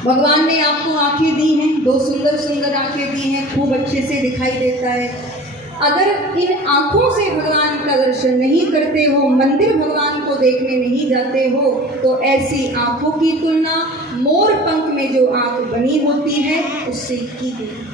भगवान ने आपको आंखें दी हैं, दो सुंदर सुंदर आंखें दी हैं, खूब अच्छे से दिखाई देता है। अगर इन आंखों से भगवान का दर्शन नहीं करते हो, मंदिर भगवान को देखने नहीं जाते हो, तो ऐसी आंखों की तुलना मोर पंख में जो आंख बनी होती है उससे की गई।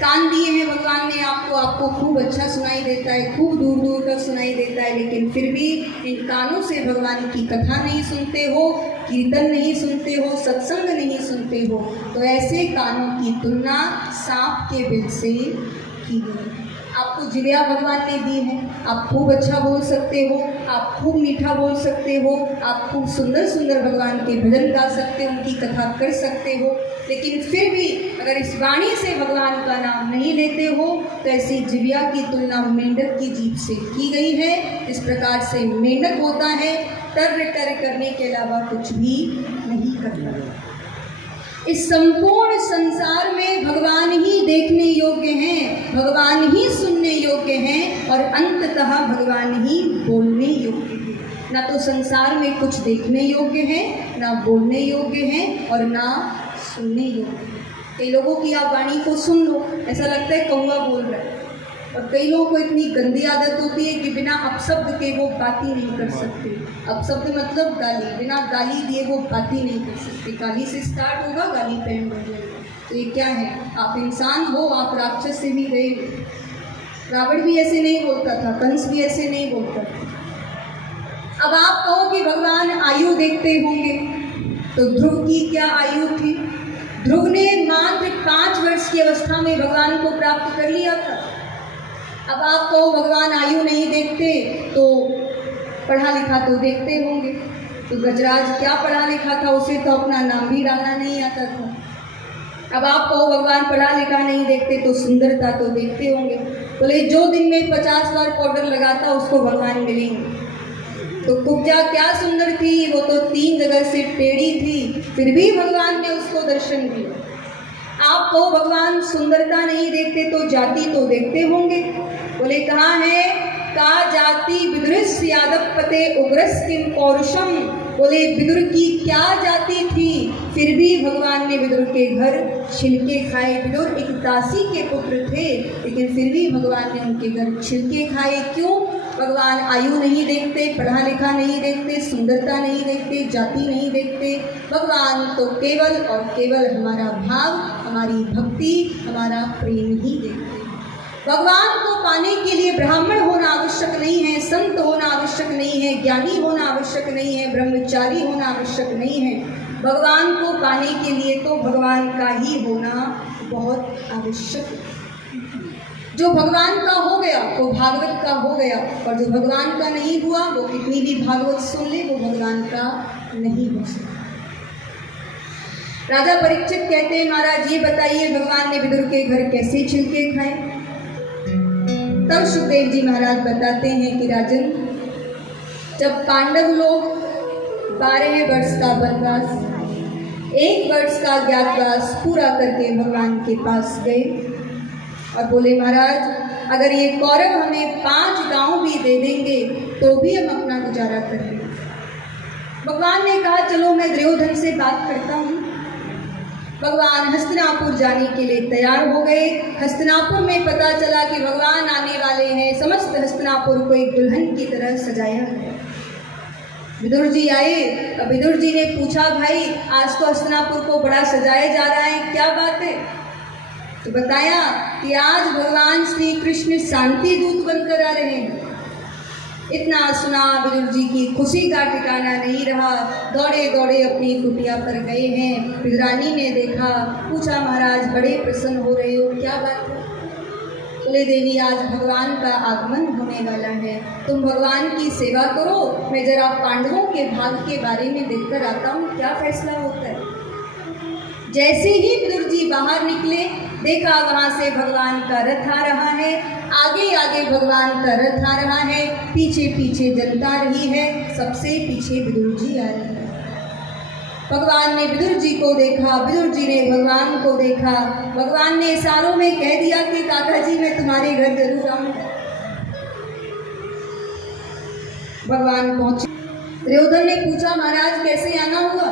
कान दिए हैं भगवान ने आपको खूब अच्छा सुनाई देता है, खूब दूर दूर तक सुनाई देता है, लेकिन फिर भी इन कानों से भगवान की कथा नहीं सुनते हो, कीर्तन नहीं सुनते हो, सत्संग नहीं सुनते हो, तो ऐसे कानों की तुलना सांप के बिल से की गई। आपको जिह्वा भगवान ने दी है, आप खूब अच्छा बोल सकते हो, आप खूब मीठा बोल सकते हो, आप खूब सुंदर सुंदर भगवान के भजन गा सकते हो, उनकी कथा कर सकते हो, लेकिन फिर भी अगर इस वाणी से भगवान का नाम नहीं लेते हो तो ऐसी जिह्वा की तुलना मेंढक की जीभ से की गई है। इस प्रकार से मेंढक होता है टर टर करने के अलावा कुछ भी नहीं करता। इस संपूर्ण संसार में भगवान ही देखने योग्य हैं, भगवान ही सुनने योग्य हैं और अंततः भगवान ही बोलने योग्य हैं। ना तो संसार में कुछ देखने योग्य है, ना बोलने योग्य है और ना सुनने योग्य है। कई लोगों की आप वाणी को सुन लो, ऐसा लगता है कौवा बोल रहा है, और कई लोगों को इतनी गंदी आदत होती है कि बिना अपशब्द के वो बात ही नहीं कर सकते। अपशब्द मतलब गाली, बिना गाली दिए वो बात ही नहीं कर सकते। गाली से स्टार्ट होगा, गाली पे एंड हो जाएगा। तो ये क्या है? आप इंसान हो, आप राक्षस से भी गए हो। रावण भी ऐसे नहीं बोलता था, कंस भी ऐसे नहीं बोलता था। अब आप कहो कि भगवान आयु देखते होंगे, तो ध्रुव की क्या आयु थी? ध्रुव ने मात्र 5 वर्ष की अवस्था में भगवान को प्राप्त कर लिया था। अब आप कहो भगवान आयु नहीं देखते, तो पढ़ा लिखा तो देखते होंगे। तो गजराज क्या पढ़ा लिखा था, उसे तो अपना नाम भी डालना नहीं आता था। अब आप कहो भगवान पढ़ा लिखा नहीं देखते, तो सुंदरता तो देखते होंगे। बोले जो दिन में 50 बार पाउडर लगाता उसको भगवान मिलेंगे। तो कुब्जा क्या सुंदर थी, वो तो 3 जगह से टेढ़ी थी, फिर भी भगवान ने उसको दर्शन दिया। आप कहो भगवान सुंदरता नहीं देखते, तो जाति तो देखते होंगे। बोले कहाँ है? का जाति विदुरस्य यादव पते उग्रस किम पौरुषम। बोले विदुर की क्या जाति थी, फिर भी भगवान ने विदुर के घर छिलके खाए। विदुर एक दासी के पुत्र थे, लेकिन फिर भी भगवान ने उनके घर छिलके खाए। क्यों? भगवान आयु नहीं देखते, पढ़ा लिखा नहीं देखते, सुंदरता नहीं देखते, जाति नहीं देखते। भगवान तो केवल और केवल हमारा भाव, हमारी भक्ति, हमारा प्रेम ही देखते। भगवान को पाने के लिए ब्राह्मण होना आवश्यक नहीं है, संत होना आवश्यक नहीं है, ज्ञानी होना आवश्यक नहीं है, ब्रह्मचारी होना आवश्यक नहीं है। भगवान को पाने के लिए तो भगवान का ही होना बहुत आवश्यक है। जो भगवान का हो गया वो भागवत का हो गया, और जो भगवान का नहीं हुआ वो कितनी भी भागवत सुन ले वो भगवान का नहीं हो सकता। राजा परीक्षित कहते हैं महाराज ये बताइए भगवान ने विदुर के घर कैसे छिलके खाए? तब सुखदेव जी महाराज बताते हैं कि राजन, जब पांडव लोग 12 वर्ष का वनवास, 1 वर्ष का ज्ञातवास पूरा करके भगवान के पास गए और बोले महाराज अगर ये कौरव हमें 5 गांव भी दे देंगे तो भी हम अपना गुजारा कर लेंगे। भगवान ने कहा चलो मैं दुर्योधन से बात करता हूँ। भगवान हस्तिनापुर जाने के लिए तैयार हो गए। हस्तिनापुर में पता चला कि भगवान आने वाले हैं। समस्त हस्तिनापुर को एक दुल्हन की तरह सजाया गया। विदुर जी आए। अब विदुर जी ने पूछा, भाई आज तो हस्तिनापुर को बड़ा सजाया जा रहा है, क्या बात है? तो बताया कि आज भगवान श्री कृष्ण शांति दूत बनकर आ रहे हैं। इतना सुना विदुर जी की खुशी का ठिकाना नहीं रहा, दौड़े दौड़े अपनी कुटिया पर गए हैं। विदुरानी ने देखा, पूछा, महाराज बड़े प्रसन्न हो रहे हो, क्या बात है? बोले, देवी आज भगवान का आगमन होने वाला है, तुम भगवान की सेवा करो, मैं जरा पांडवों के भाग के बारे में देखकर आता हूँ, क्या फैसला होता है। जैसे ही विदुर जी बाहर निकले, देखा वहां से भगवान का रथ आ रहा है, आगे आगे भगवान का रथ आ रहा है, पीछे पीछे जनता रही है, सबसे पीछे विदुर जी आ रहे हैं। भगवान ने विदुर जी को देखा, विदुर जी ने भगवान को देखा। भगवान ने इशारों में कह दिया कि काका जी मैं तुम्हारे घर जरूर आऊंगा। भगवान पहुंचे। दुर्योधन ने पूछा, महाराज कैसे आना हुआ?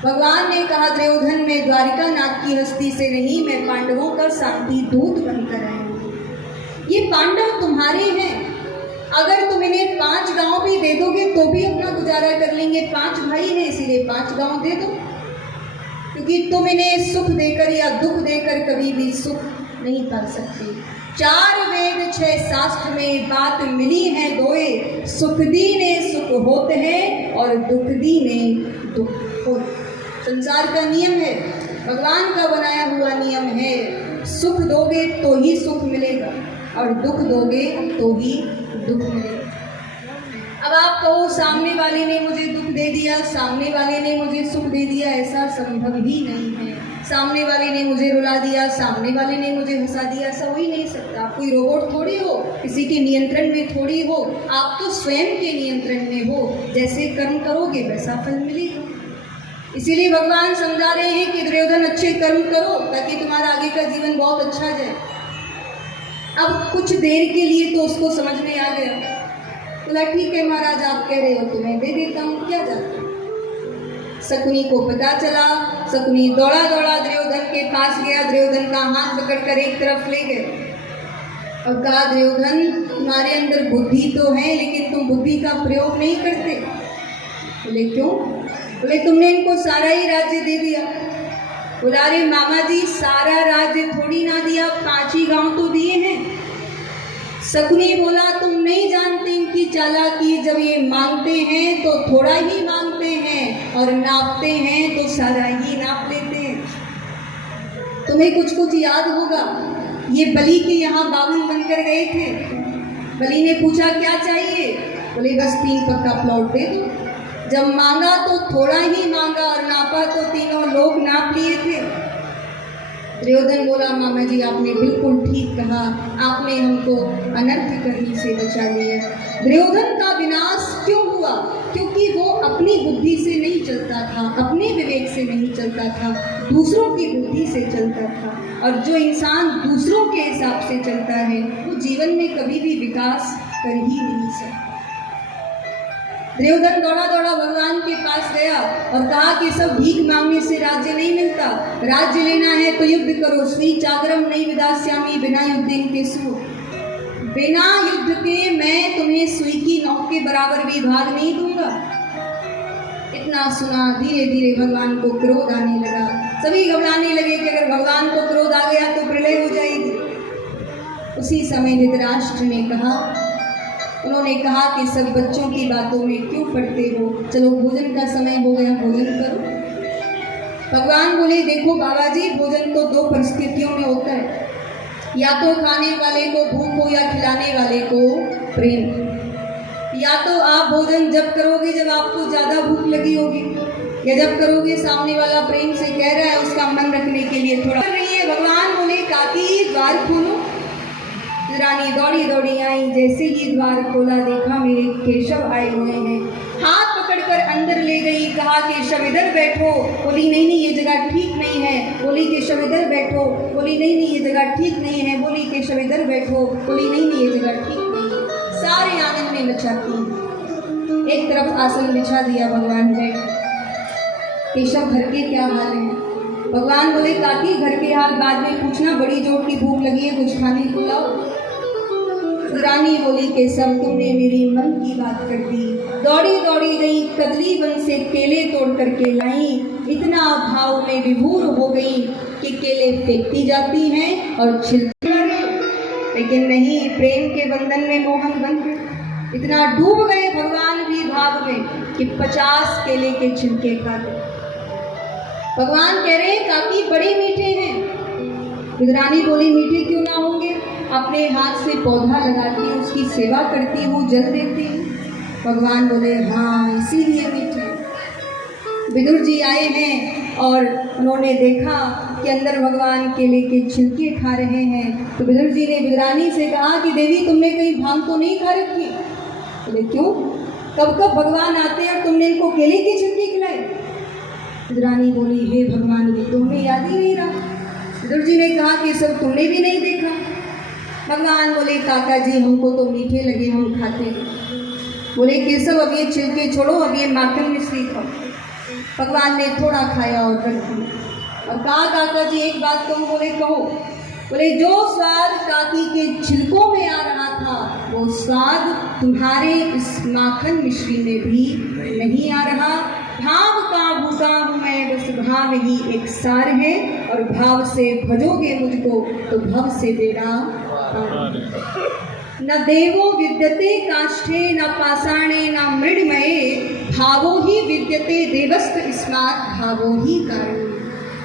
भगवान ने कहा, दुर्योधन मैं द्वारिका नाथ की हस्ती से नहीं, मैं पांडवों का शांति दूत बनकर आया हूं। ये पांडव तुम्हारे हैं, अगर तुम इन्हें 5 गांव भी दे दोगे तो भी अपना गुजारा कर लेंगे। 5 भाई हैं, इसीलिए 5 गांव दे दो, क्योंकि तुम इन्हें सुख देकर या दुख देकर कभी भी सुख नहीं पा सकते। 4 वेद 6 शास्त्र में बात मिली है दोए, सुख दीने सुख होते हैं और दुख दीने दुख होते। संसार का नियम है, भगवान का बनाया हुआ नियम है, सुख दोगे तो ही सुख मिलेगा और दुख दोगे तो ही दुख मिलेगा। अब आप कहो सामने वाले ने मुझे दुख दे दिया, सामने वाले ने मुझे सुख दे दिया, ऐसा संभव ही नहीं है। सामने वाले ने मुझे रुला दिया, सामने वाले ने मुझे हंसा दिया, ऐसा हो ही नहीं सकता। आप कोई रोबोट थोड़ी हो, किसी के नियंत्रण में थोड़ी हो, आप तो स्वयं के नियंत्रण में हो। जैसे कर्म करोगे वैसा फल मिलेगा। इसीलिए भगवान समझा रहे हैं कि दुर्योधन अच्छे कर्म करो ताकि तुम्हारा आगे का जीवन बहुत अच्छा जाए। अब कुछ देर के लिए तो उसको समझ में आ गया, बोला ठीक है महाराज आप कह रहे हो तो मैं दे देता हूँ, क्या जाता। शकुनी को पता चला, शकुनी दौड़ा दौड़ा दुर्योधन के पास गया, दुर्योधन का हाथ पकड़कर एक तरफ ले गए और कहा, दुर्योधन तुम्हारे अंदर बुद्धि तो है लेकिन तुम बुद्धि का प्रयोग नहीं करते। बोले क्यों? बोले तुमने इनको सारा ही राज्य दे दिया। बोला अरे मामा जी सारा राज्य थोड़ी ना दिया, 5 ही गांव तो दिए हैं। शकुनी बोला तुम नहीं जानते इनकी चालाकी, जब ये मांगते हैं तो थोड़ा ही मांगते हैं और नापते हैं तो सारा ही नाप लेते हैं। तुम्हें कुछ कुछ याद होगा, ये बलि के यहाँ बावन बनकर गए थे। बलि ने पूछा क्या चाहिए? बोले बस 3 पक्का प्लॉट दे दो। जब मांगा तो थोड़ा ही मांगा और नापा तो तीनों लोग नाप लिए थे। दुर्योधन बोला मामा जी आपने बिल्कुल ठीक कहा, आपने हमको अनर्थ करने से बचा लिया। दुर्योधन का विनाश क्यों हुआ? क्योंकि वो अपनी बुद्धि से नहीं चलता था, अपने विवेक से नहीं चलता था, दूसरों की बुद्धि से चलता था। और जो इंसान दूसरों के हिसाब से चलता है वो जीवन में कभी भी विकास कर ही नहीं सकता। दुर्योधन दौड़ा दौड़ा भगवान के पास गया और कहा कि सब भीख मांगने से राज्य नहीं मिलता, राज्य लेना है तो युद्ध करो। श्री चागरम नहीं विदास्यामी बिना युद्धेन केसु, बिना युद्ध के मैं तुम्हें सुई की नोक के बराबर भी भाग नहीं दूंगा। इतना सुना धीरे धीरे भगवान को क्रोध आने लगा। सभी घबराने लगे कि अगर भगवान को क्रोध आ गया तो प्रलय हो जाएगी। उसी समय धृतराष्ट्र ने कहा, उन्होंने कहा कि सब बच्चों की बातों में क्यों पड़ते हो, चलो भोजन का समय हो गया, भोजन करो। भगवान बोले देखो बाबा जी भोजन तो 2 परिस्थितियों में होता है, या तो खाने वाले को भूख हो या खिलाने वाले को प्रेम। या तो आप भोजन जब करोगे जब आपको ज़्यादा भूख लगी होगी, या जब करोगे सामने वाला प्रेम से कह रहा है उसका मन रखने के लिए थोड़ा रही है। भगवान बोले काकी द्वार खोलो। रानी दौड़ी दौड़ी आई, जैसे ही द्वार खोला देखा मेरे केशव आए हुए हैं। हाथ पकड़कर अंदर ले गई, कहा केशव इधर बैठो। बोली नहीं नहीं ये जगह ठीक नहीं है। बोली केशव इधर बैठो। बोली नहीं नहीं ये जगह ठीक नहीं है। बोली केशव इधर बैठो। बोली नहीं नहीं ये जगह ठीक नहीं है। सारे आंगन में नचाती, एक तरफ आसन बिछा दिया, भगवान बैठ। केशव घर के क्या हाल है? भगवान बोले काकी घर के हाल बाद में पूछना, बड़ी जोर की भूख लगी है, कुछ खाने को लाओ। रानी बोली केशव तुमने मेरी मन की बात कर दी। दौड़ी दौड़ी गई कदली वन से केले तोड़ करके लाई। इतना भाव में विभोर हो गई कि केले फेंकती जाती हैं और छिलके लगे, लेकिन नहीं, प्रेम के बंधन में मोहन बन गए। इतना डूब गए भगवान भी भाव में कि 50 केले के छिलके काटे। भगवान कह रहे हैं काकी बड़े मीठे हैं। विदुरानी बोली मीठे क्यों ना होंगे, अपने हाथ से पौधा लगाती हूँ, उसकी सेवा करती हूँ, जल देती हूँ। भगवान बोले हाँ इसीलिए मीठे। विदुर जी आए हैं और उन्होंने देखा कि अंदर भगवान केले के छिलके खा रहे हैं। तो विदुर जी ने विदुरानी से कहा कि देवी तुमने कहीं भांग तो नहीं खा रखी? बोले क्यों, कब कब भगवान आते हैं और तुमने इनको केले के छिलके खिलाए? विदुरानी बोली हे भगवान जी तुम्हें याद ही नहीं रहा। विदुर जी ने कहा कि सब तुमने भी नहीं देखा। भगवान बोले काका जी हमको तो मीठे लगे, हम खाते हैं। बोले केशव अब ये छिलके छोड़ो, अब ये माखन मिश्री खाओ। भगवान ने थोड़ा खाया और रख दिया और कहा काका जी एक बात कहूँ? बोले कहो। बोले जो स्वाद काकी के छिलकों में आ रहा था वो स्वाद तुम्हारे इस माखन मिश्री में भी नहीं आ रहा। भाव का भूखा हूँ मैं, बस भाव ही एक सार है, और भाव से भजोगे मुझको तो भव से बेड़ा न देवो विद्यते काष्ठे न पाषाणे न मृण्मये भावो ही विद्यते देवस्त स्मार्त भावो ही कारण।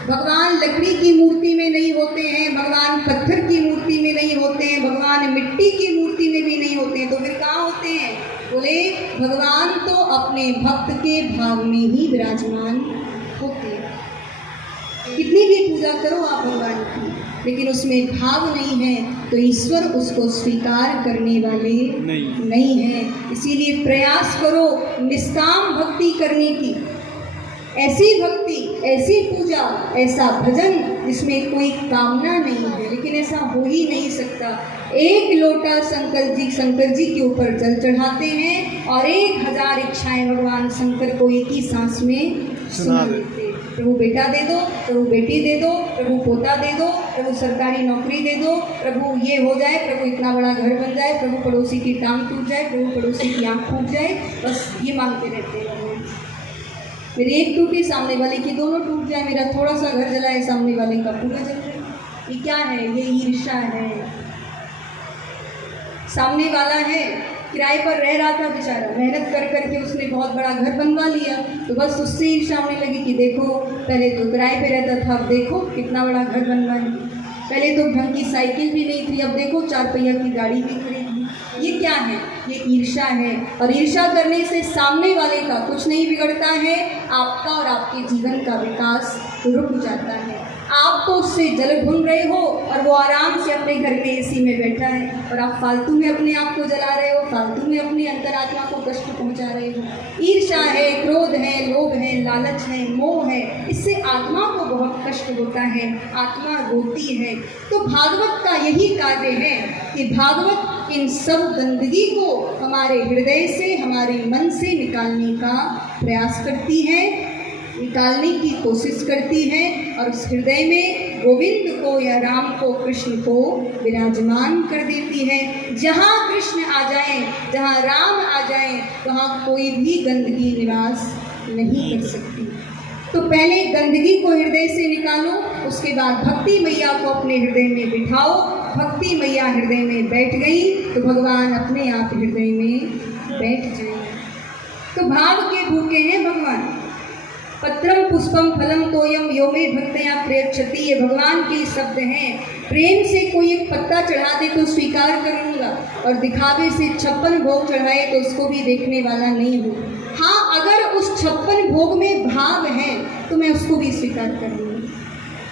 भगवान लकड़ी की मूर्ति में नहीं होते हैं, भगवान पत्थर की मूर्ति में नहीं होते हैं, भगवान मिट्टी की मूर्ति में भी नहीं होते हैं, तो फिर कहाँ होते हैं? बोले भगवान तो अपने भक्त के भाव में ही विराजमान होते हैं। कितनी भी पूजा करो आप भगवान की, लेकिन उसमें भाव नहीं है तो ईश्वर उसको स्वीकार करने वाले नहीं है। इसीलिए प्रयास करो निष्काम भक्ति करने की, ऐसी भक्ति, ऐसी पूजा, ऐसा भजन जिसमें कोई कामना नहीं है। लेकिन ऐसा हो ही नहीं सकता। एक लोटा शंकर जी के ऊपर जल चढ़ाते हैं और 1000 इच्छाएं भगवान शंकर को एक ही सांस में सुना देते। प्रभु बेटा दे दो, प्रभु बेटी दे दो, प्रभु पोता दे दो, प्रभु सरकारी नौकरी दे दो, प्रभु ये हो जाए, प्रभु इतना बड़ा घर बन जाए, प्रभु पड़ोसी की टांग टूट जाए, प्रभु पड़ोसी की आँख फूट जाए, बस ये मांगते रहते हैं। मेरी एक टूटी सामने वाले की दोनों टूट जाए, मेरा थोड़ा सा घर जलाए सामने वाले का पूरा जल जाए। ये क्या है? ये ईर्ष्या है। सामने वाला है किराए पर रह रहा था बेचारा, मेहनत कर करके उसने बहुत बड़ा घर बनवा लिया, तो बस उससे ईर्ष्या होने लगी कि देखो पहले तो किराए पे रहता था, अब देखो कितना बड़ा घर बनवा लिया। पहले तो ढंग की साइकिल भी नहीं थी, अब देखो 4 पहिया की गाड़ी भी खरीदी। ये क्या है? ये ईर्ष्या है। और ईर्ष्या करने से सामने वाले का कुछ नहीं बिगड़ता है, आपका और आपके जीवन का विकास रुक जाता है। आप तो उससे जल ढूंढ रहे हो और वो आराम से अपने घर में एसी में बैठा है, और आप फालतू में अपने आप को जला रहे हो, फालतू में अपनी अंतरात्मा को कष्ट पहुंचा रहे हो। ईर्ष्या है, क्रोध है, लोभ है, लालच है, मोह है, इससे आत्मा को बहुत कष्ट होता है, आत्मा रोती है। तो भागवत का यही कार्य है कि भागवत इन सब गंदगी को हमारे हृदय से, हमारे मन से निकालने का प्रयास करती है, निकालने की कोशिश करती है, और उस हृदय में गोविंद को या राम को, कृष्ण को विराजमान कर देती है। जहाँ कृष्ण आ जाए, जहाँ राम आ जाए, वहाँ कोई भी गंदगी निवास नहीं कर सकती। तो पहले गंदगी को हृदय से निकालो, उसके बाद भक्ति मैया को अपने हृदय में बिठाओ। भक्ति मैया हृदय में बैठ गई तो भगवान अपने आप हृदय में बैठ जाए। तो भाव के भूखे हैं भगवान। पत्रम पुष्पम फलम तोयम यो मे भक्तया प्रयच्छति, ये भगवान के शब्द हैं। प्रेम से कोई एक पत्ता चढ़ा दे तो स्वीकार कर लूँगा, और दिखावे से 56 भोग चढ़ाए तो उसको भी देखने वाला नहीं हूँ। हाँ, अगर उस 56 भोग में भाव है तो मैं उसको भी स्वीकार कर लूँगी।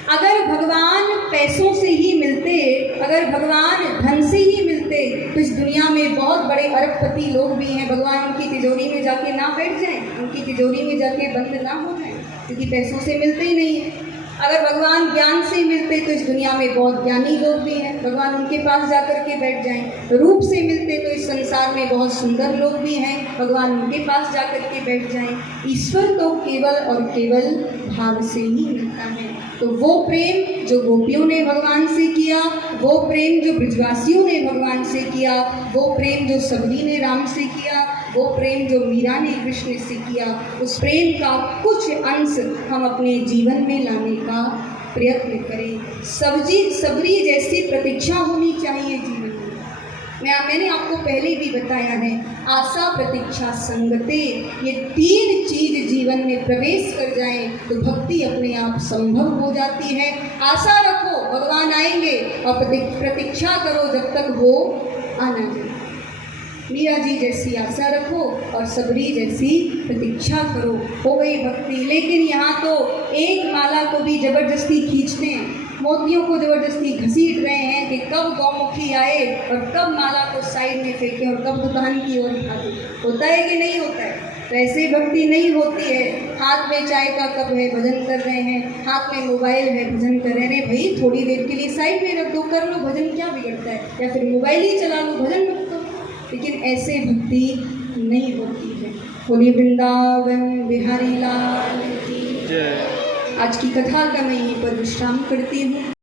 अगर भगवान पैसों से ही मिलते, अगर भगवान धन से ही मिलते, तो इस दुनिया में बहुत बड़े अरबपति लोग भी हैं, भगवान उनकी तिजोरी में जाके ना बैठ जाएं, उनकी तिजोरी में जाके बंद ना हो जाएं, क्योंकि पैसों से मिलते ही नहीं है। अगर भगवान ज्ञान से मिलते तो इस दुनिया में बहुत ज्ञानी लोग भी हैं, भगवान उनके पास जा कर के बैठ जाएं। रूप से मिलते तो इस संसार में बहुत सुंदर लोग भी हैं, भगवान उनके पास जा कर के बैठ जाएं। ईश्वर तो केवल और केवल भाव से ही मिलता है। तो वो प्रेम जो गोपियों ने भगवान से किया, वो प्रेम जो ब्रजवासियों ने भगवान से किया, वो प्रेम जो सबरी ने राम से किया, वो प्रेम जो मीरा ने कृष्ण से किया, उस प्रेम का कुछ अंश हम अपने जीवन में लाने का प्रयत्न करें। सबरी जैसी प्रतीक्षा होनी चाहिए जीवन में। मैंने आपको पहले भी बताया है, आशा प्रतीक्षा संगते, ये 3 चीज जीवन में प्रवेश कर जाएं तो भक्ति अपने आप संभव हो जाती है। आशा रखो भगवान आएंगे और प्रतीक्षा करो जब तक वो आना जाए। मीरा जी जैसी आशा रखो और सबरी जैसी प्रतीक्षा करो, हो गई भक्ति। लेकिन यहाँ तो एक माला को भी जबरदस्ती खींचते हैं, मोतियों को जबरदस्ती घसीट रहे हैं कि कब गौमुखी आए और कब माला को साइड में फेंकें और कब दुकान की ओर भागें। होता है कि नहीं होता है? तो ऐसे भक्ति नहीं होती है। हाथ में चाय का कप है, भजन कर रहे हैं, हाथ में मोबाइल है, भजन कर रहे हैं। भाई थोड़ी देर के लिए साइड में रख दो, कर लो, भजन क्या बिगड़ता है? या फिर मोबाइल ही चला लो, भजन रख दो। लेकिन ऐसे भक्ति नहीं होती है। बोलिए वृंदावन बिहारी लाल की जय। आज की कथा का मैं यहीं पर विश्राम करती हूँ।